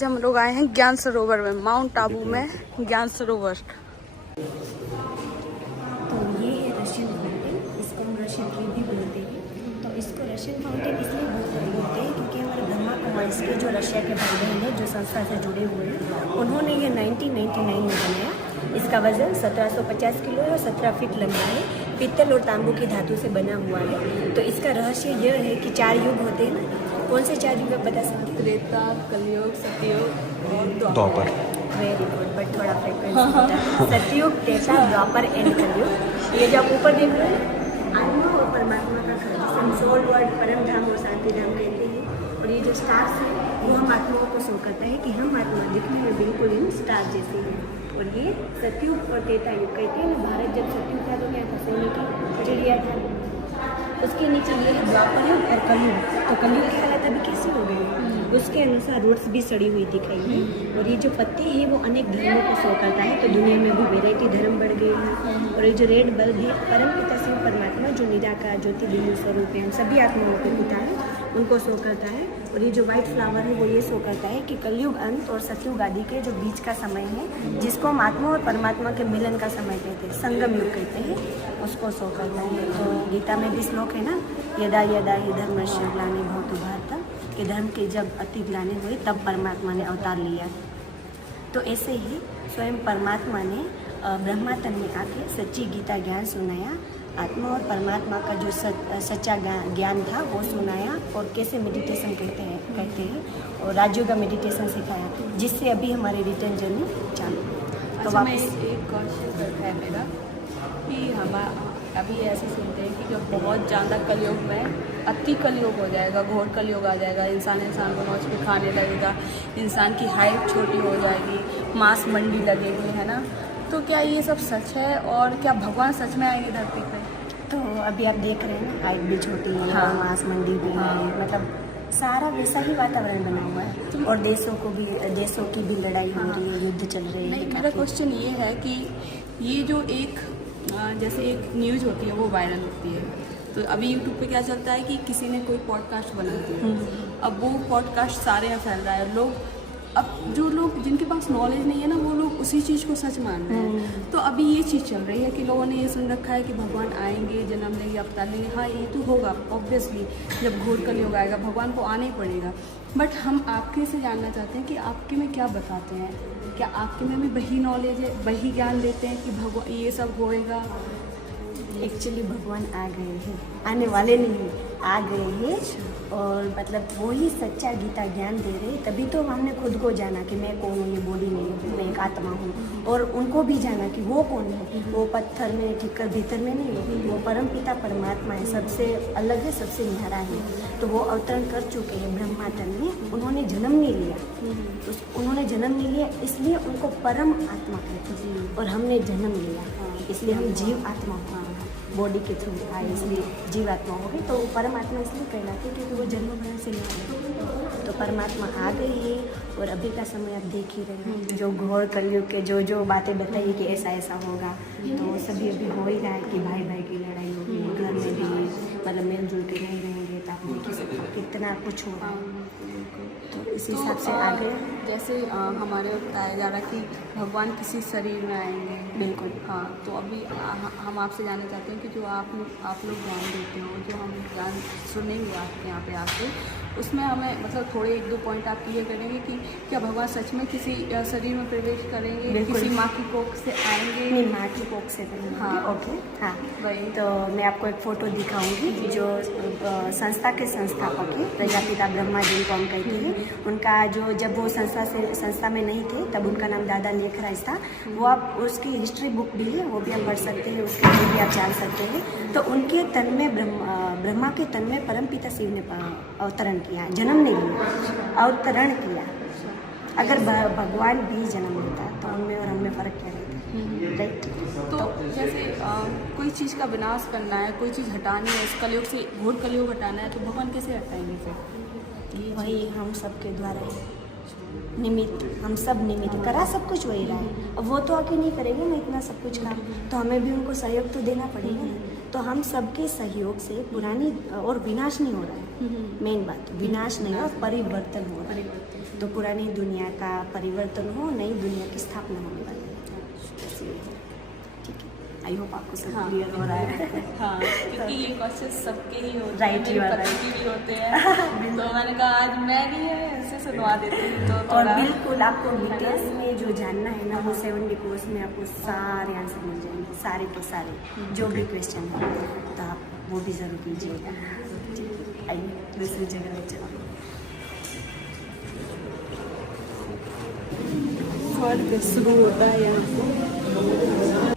आज हम लोग आए हैं ज्ञान सरोवर में, माउंट आबू में ज्ञान सरोवर। तो ये है रशियन फाउंटेन, इसको हम रशियन ट्री भी बोलते हैं। तो इसको रशियन फाउंटेन इसलिए बोलते हैं क्योंकि हमारे ब्रह्मा कुमारी के जो रशिया के भाई बहन हैं जो संस्था से जुड़े हुए हैं, उन्होंने ये 1999 में बनाया। इसका वजन 1750 किलो है और 17 फीट लंबा है। पित्तल और तांबू की धातु से बना हुआ है। तो इसका रहस्य यह है कि 4 युग होते हैं ना, कौन से 4 युग आप बता सकते हैं? त्रेता, कलयुग, सतयुग और द्वापर। वेरी गुड, बट थोड़ा फ्रिक्वेंसी होता है। सतयुग, त्रेता, द्वापर एंड कलयुग। ये जो आप ऊपर देख रहे हैं आत्मा और परमात्मा का घर, हम सोल वर्ड, परम धाम और शांति धाम कहते हैं। और ये जो स्टार्स है वो हम आत्माओं को शो करता है कि हम आत्मा दिखने में बिल्कुल इन स्टार जैसे हैं। और ये सतयुग और त्रेता युग कहते हैं। भारत जब सतयुग था तो क्या था? सोने की चिड़िया था। उसके नीचे ये है द्वापर युग और कलयुग। तो कलयुग की हालत अभी कैसी हो गई है? उसके अनुसार रूट्स भी सड़ी हुई दिखाई है। और ये जो पत्ते हैं वो अनेक धर्मों को शो करता है। तो दुनिया में भी वैरायटी धर्म बढ़ गए हैं। और ये जो रेड बल्ब है परमपिता शिव परमात्मा जो निराकार ज्योतिर्लिंग स्वरूप है, हम सभी आत्माओं के पिता है, उनको शो करता है। और ये जो व्हाइट फ्लावर है वो ये शो करता है कि कलयुग अंत और सतयुग आदि के जो बीच का समय है, जिसको हम आत्मा और परमात्मा के मिलन का समय कहते हैं, संगम युग कहते हैं, उसको शो करता है। तो गीता में भी श्लोक है ना, यदा यदा ही धर्मस्य ग्लानि भवतु भारत, कि धर्म के जब अति ग्लानि हुई तब परमात्मा ने अवतार लिया। तो ऐसे ही स्वयं परमात्मा ने ब्रह्मा तन में आके सच्ची गीता ज्ञान सुनाया। आत्मा और परमात्मा का जो सच्चा ज्ञान था वो सुनाया। और कैसे मेडिटेशन कहते हैं और राज्यों का मेडिटेशन सिखाया, जिससे अभी हमारी रिटर्न जर्नी चालू। तो अच्छा, मैं एक क्वेश्चन है मेरा कि हम अभी ऐसे सुनते हैं कि जब बहुत ज़्यादा कलयुग में अति कलयुग हो जाएगा, घोर कलयुग आ जाएगा, इंसान को नोच के खाने लगेगा, इंसान की हाइट छोटी हो जाएगी, मांस मंडी लगेगी, है ना? तो क्या ये सब सच है? और क्या भगवान सच में आएंगे धरती पे? तो अभी आप देख रहे हैं ना, हाइट भी छोटी है, हाँ, मांस मंडी भी है, मतलब सारा वैसा ही वातावरण बना हुआ है। और देशों की भी लड़ाई हो रही है, युद्ध चल रहे हैं। मेरा क्वेश्चन ये है कि ये जो एक जैसे एक न्यूज़ होती है वो वायरल होती है, तो अभी यूट्यूब पे क्या चलता है कि किसी ने कोई पॉडकास्ट बना दिया, अब वो पॉडकास्ट सारे में फैल रहा है। लोग अब जो लोग जिनके पास नॉलेज नहीं है ना, वो लोग उसी चीज़ को सच मान रहे हैं। तो अभी ये चीज़ चल रही है कि लोगों ने ये सुन रखा है कि भगवान आएंगे, जन्म लेंगे, अवतार लेंगे। हाँ, ये तो होगा ऑब्वियसली, जब घोर कलयुग आएगा भगवान को आना ही पड़ेगा। बट हम आपके से जानना चाहते हैं कि आपके में क्या बताते हैं? क्या आपके में भी वही नॉलेज है, वही ज्ञान देते हैं कि भगवान ये सब होएगा? एक्चुअली भगवान आ गए हैं, आने वाले नहीं, आ गए हैं। और मतलब वही सच्चा गीता ज्ञान दे रहे, तभी तो हमने खुद को जाना कि मैं कौन हूँ, ये बॉडी नहीं हूँ, मैं एक आत्मा हूँ। और उनको भी जाना कि वो कौन है, वो पत्थर में टिककर भीतर में नहीं है, वो परमपिता परमात्मा है, सबसे अलग है, सबसे न्यारा है। तो वो अवतरण कर चुके हैं ब्रह्मा तन में, उन्होंने जन्म नहीं लिया। तो उन्होंने जन्म नहीं लिया इसलिए उनको परम आत्मा कहते हैं। और हमने जन्म लिया इसलिए हम जीव आत्मा हुआ, बॉडी के थ्रू आए इसलिए जीवात्मा हो गई। तो परमात्मा इसलिए कहलाते हैं क्योंकि वो जन्म मरण से नहीं आए। तो परमात्मा आ गए हैं। और अभी का समय आप देख ही रहे हैं, जो घोर कलयुग के जो बातें बताइए कि ऐसा ऐसा होगा, तो वो सभी अभी हो ही रहा है कि भाई भाई की लड़ाई होगी, घर में भी मतलब मिलजुल के नहीं रहेंगे, तो आप देख ही सकते कितना कुछ हो रहा है। तो इस हिसाब से आगे जैसे हमारे बताया जा रहा है कि भगवान किसी शरीर में आएंगे। बिल्कुल, हाँ, तो अभी हम आपसे जानना चाहते हैं कि जो आप लोग ज्ञान देते हो, जो हम ज्ञान सुनेंगे आपके यहाँ पे आके, उसमें हमें मतलब थोड़े 1-2 पॉइंट आप क्लियर करेंगे कि क्या भगवान सच में किसी शरीर में प्रवेश करेंगे, किसी माँ की कोख से आएंगे? नहीं, माँ की कोख से नहीं। हाँ, ओके, हाँ वही। तो मैं आपको एक फ़ोटो दिखाऊंगी। जो संस्था के संस्थापक हैं प्रजापिता ब्रह्मा जिनको हम कहते हैं, उनका जो जब वो संस्था में नहीं थे तब उनका नाम दादा लेखराज था। वो आप उसकी हिस्ट्री बुक भी है, वो भी आप पढ़ सकते हैं, उसके लिए भी आप जान सकते हैं। तो उनके तन में ब्रह्मा के तन में परमपिता शिव ने अवतरण किया, जन्म नहीं लिया, अवतरण किया। अगर भगवान भी जन्म लेता तो उनमें और हमें फ़र्क क्या रहता? राइट। तो जैसे कोई चीज़ का विनाश करना है, कोई चीज़ हटानी है, इस कलयुग से घोर कलयुग हटाना है, तो भगवान कैसे हटाएंगे फिर? वही हम सबके द्वारा निमित्त, हम सब निमित्त करा, सब कुछ वही रहा है। अब वो तो आके नहीं करेंगे ना इतना सब कुछ काम, तो हमें भी उनको सहयोग तो देना पड़ेगा ना। तो हम सबके सहयोग से पुरानी और विनाश नहीं हो रहा है। मेन बात विनाश नहीं और परिवर्तन हो रहा है। तो पुरानी दुनिया का परिवर्तन हो, नई दुनिया की स्थापना होने वाली है। ठीक है, आई होप आपको सब क्लियर हो रहा है। हाँ, क्योंकि ये क्वेश्चन सबके ही होते Right, हैं, you मेरे are पति के भी होते हैं। तो मैंने कहा आज मैं नहीं है, इससे सुनवा देती हूँ। तो और थोड़ा बिल्कुल आपको BTS में जो जानना है ना, वो 7 डे कोर्स में आपको सारे आंसर मिल जाएंगे, सारे के सारे जो भी क्वेश्चन है, तो आप वो भी ज़रूर कीजिएगा। आइए दूसरी जगह में चलो। स्वर्ग शुरू होता है यहाँ से।